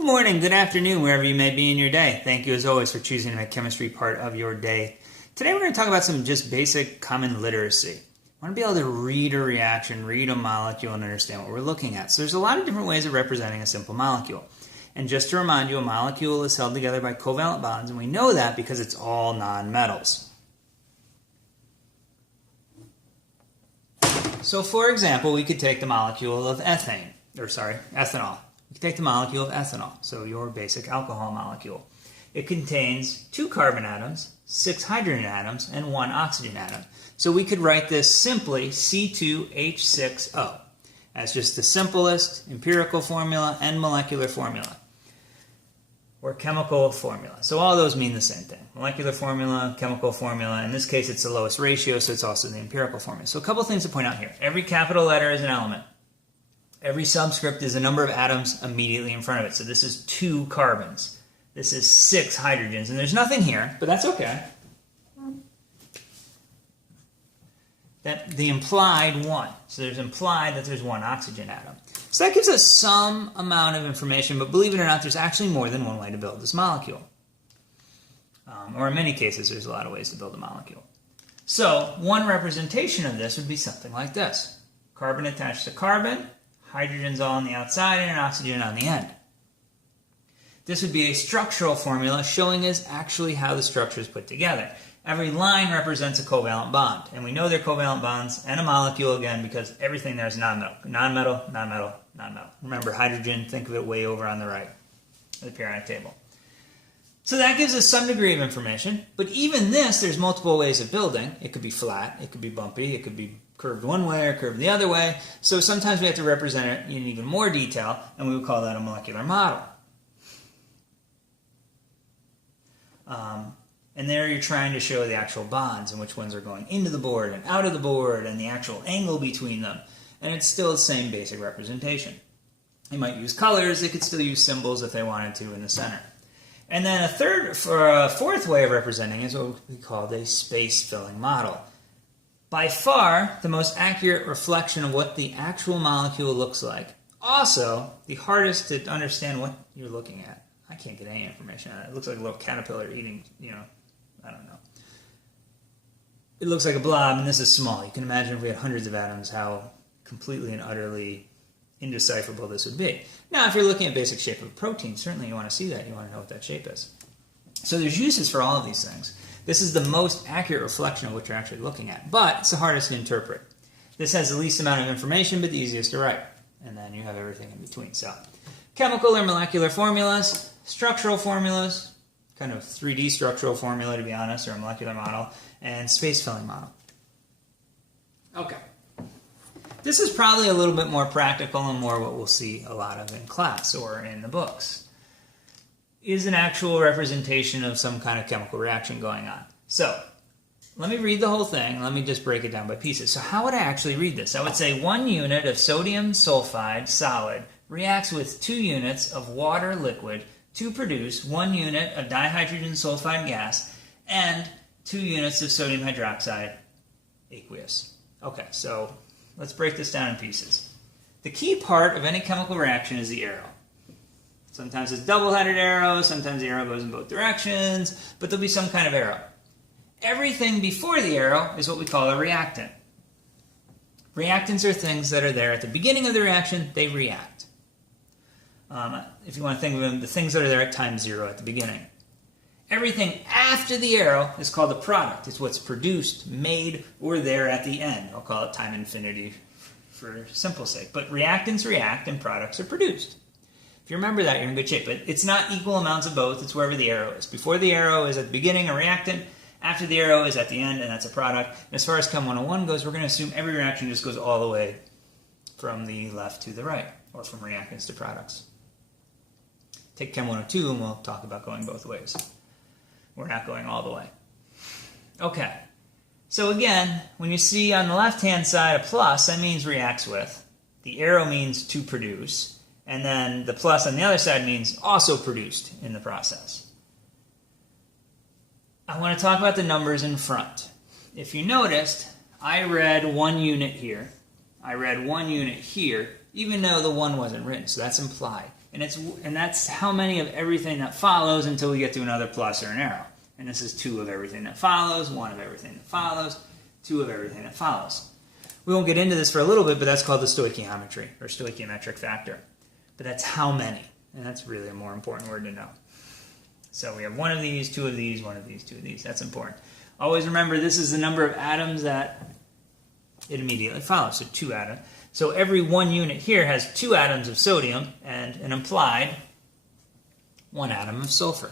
Good morning, good afternoon, wherever you may be in your day. Thank you as always for choosing to make chemistry part of your day. Today we're going to talk about some just basic common literacy. I want to be able to read a reaction, read a molecule, and understand what we're looking at. So there's a lot of different ways of representing a simple molecule. And just to remind you, a molecule is held together by covalent bonds, and we know that because it's all nonmetals. So for example, we could take the molecule of ethanol. We can take the molecule of ethanol, so your basic alcohol molecule. It contains 2 carbon atoms, 6 hydrogen atoms, and 1 oxygen atom. So we could write this simply C2H6O as just the simplest empirical formula and molecular formula, or chemical formula. So all those mean the same thing. Molecular formula, chemical formula. In this case, it's the lowest ratio, so it's also the empirical formula. So a couple things to point out here. Every capital letter is an element. Every subscript is a number of atoms immediately in front of it. So this is 2 carbons. This is 6 hydrogens. And there's nothing here, but that's okay. That the implied 1. So there's implied that there's 1 oxygen atom. So that gives us some amount of information, but believe it or not, there's actually more than one way to build this molecule. Or in many cases, there's a lot of ways to build a molecule. So one representation of this would be something like this. Carbon attached to carbon, hydrogens all on the outside, and an oxygen on the end. This would be a structural formula showing us actually how the structure is put together. Every line represents a covalent bond, and we know they're covalent bonds and a molecule again because everything there is nonmetal. Nonmetal, nonmetal, nonmetal. Remember, hydrogen, think of it way over on the right of the periodic table. So that gives us some degree of information, but even this, there's multiple ways of building. It could be flat, it could be bumpy, it could be curved one way or curved the other way. So sometimes we have to represent it in even more detail, and we would call that a molecular model. And there you're trying to show the actual bonds and which ones are going into the board and out of the board and the actual angle between them. And it's still the same basic representation. They might use colors, they could still use symbols if they wanted to in the center. And then a fourth way of representing is what we call a space-filling model. By far, the most accurate reflection of what the actual molecule looks like. Also, the hardest to understand what you're looking at. I can't get any information on it. It looks like a little caterpillar eating, I don't know. It looks like a blob, and this is small. You can imagine if we had hundreds of atoms, how completely and utterly indecipherable this would be. Now, if you're looking at basic shape of a protein, certainly you want to see that. You want to know what that shape is. So there's uses for all of these things. This is the most accurate reflection of what you're actually looking at, but it's the hardest to interpret. This has the least amount of information, but the easiest to write. And then you have everything in between. So, chemical or molecular formulas, structural formulas, kind of 3D structural formula to be honest, or a molecular model, and space-filling model. Okay. This is probably a little bit more practical and more what we'll see a lot of in class or in the books. Is an actual representation of some kind of chemical reaction going on. So, let me read the whole thing. Let me just break it down by pieces. So how would I actually read this? I would say 1 unit of sodium sulfide solid reacts with 2 units of water liquid to produce 1 unit of dihydrogen sulfide gas and 2 units of sodium hydroxide aqueous. Okay, so let's break this down in pieces. The key part of any chemical reaction is the arrow. Sometimes it's double-headed arrow, sometimes the arrow goes in both directions, but there'll be some kind of arrow. Everything before the arrow is what we call a reactant. Reactants are things that are there at the beginning of the reaction, they react. If you want to think of them, the things that are there at time 0 at the beginning. Everything after the arrow is called a product. It's what's produced, made, or there at the end. I'll call it time infinity for simple sake. But reactants react and products are produced. If you remember that, you're in good shape. But it's not equal amounts of both. It's wherever the arrow is. Before the arrow is at the beginning, a reactant. After the arrow is at the end, and that's a product. And as far as Chem 101 goes, we're going to assume every reaction just goes all the way from the left to the right, or from reactants to products. Take Chem 102, and we'll talk about going both ways. We're not going all the way. Okay. So again, when you see on the left-hand side a plus, that means reacts with. The arrow means to produce. And then the plus on the other side means also produced in the process. I want to talk about the numbers in front. If you noticed, I read 1 unit here. I read 1 unit here, even though the 1 wasn't written, so that's implied. And that's how many of everything that follows until we get to another plus or an arrow. And this is 2 of everything that follows, 1 of everything that follows, 2 of everything that follows. We won't get into this for a little bit, but that's called the stoichiometry, or stoichiometric factor. But that's how many, and that's really a more important word to know. So we have 1 of these, 2 of these, 1 of these, 2 of these. That's important. Always remember this is the number of atoms that it immediately follows, so 2 atoms. So every 1 unit here has 2 atoms of sodium and an implied 1 atom of sulfur.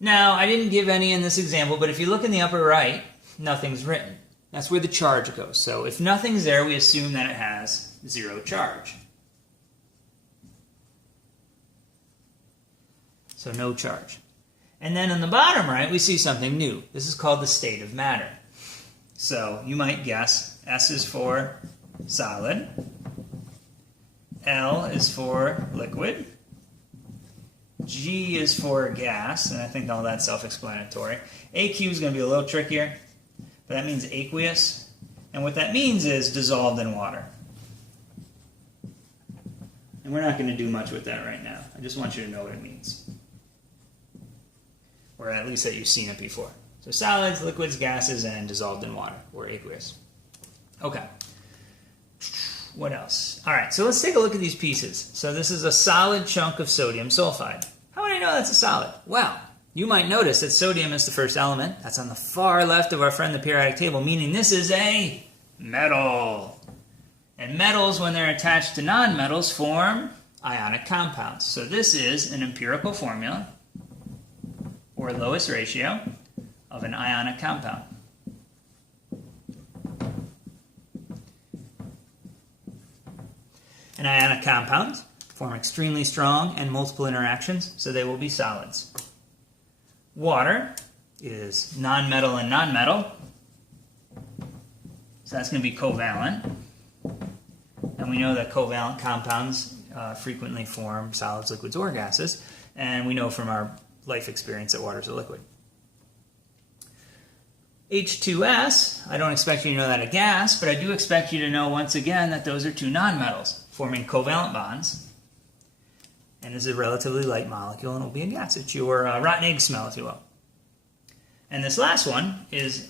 Now, I didn't give any in this example, but if you look in the upper right, nothing's written. That's where the charge goes. So if nothing's there, we assume that it has 0 charge. So no charge. And then on the bottom right, we see something new. This is called the state of matter. So you might guess S is for solid, L is for liquid, G is for gas, and I think all that's self-explanatory. AQ is going to be a little trickier, but that means aqueous. And what that means is dissolved in water. And we're not going to do much with that right now. I just want you to know what it means. Or at least that you've seen it before. So solids, liquids, gases, and dissolved in water, or aqueous. Okay. What else? All right, so let's take a look at these pieces. So this is a solid chunk of sodium sulfide. How would I know that's a solid? Well, you might notice that sodium is the first element. That's on the far left of our friend the periodic table, meaning this is a metal. And metals, when they're attached to nonmetals, form ionic compounds. So this is an empirical formula, or Lewis ratio, of an ionic compound. And ionic compounds form extremely strong and multiple interactions, so they will be solids. Water is nonmetal and nonmetal, so that's going to be covalent. And we know that covalent compounds frequently form solids, liquids, or gases, and we know from our life experience that water is a liquid. H2S, I don't expect you to know that a gas, but I do expect you to know once again that those are 2 nonmetals forming covalent bonds. And this is a relatively light molecule and it will be a gas. It's your rotten egg smell, if you will. And this last one is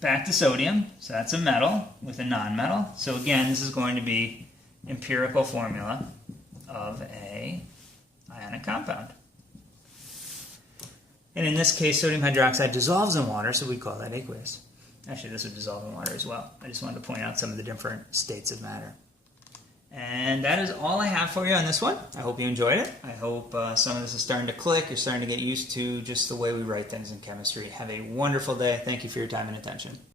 back to sodium, so that's a metal with a nonmetal. So again, this is going to be empirical formula of a ionic compound. And in this case, sodium hydroxide dissolves in water, so we call that aqueous. Actually, this would dissolve in water as well. I just wanted to point out some of the different states of matter. And that is all I have for you on this one. I hope you enjoyed it. I hope some of this is starting to click. You're starting to get used to just the way we write things in chemistry. Have a wonderful day. Thank you for your time and attention.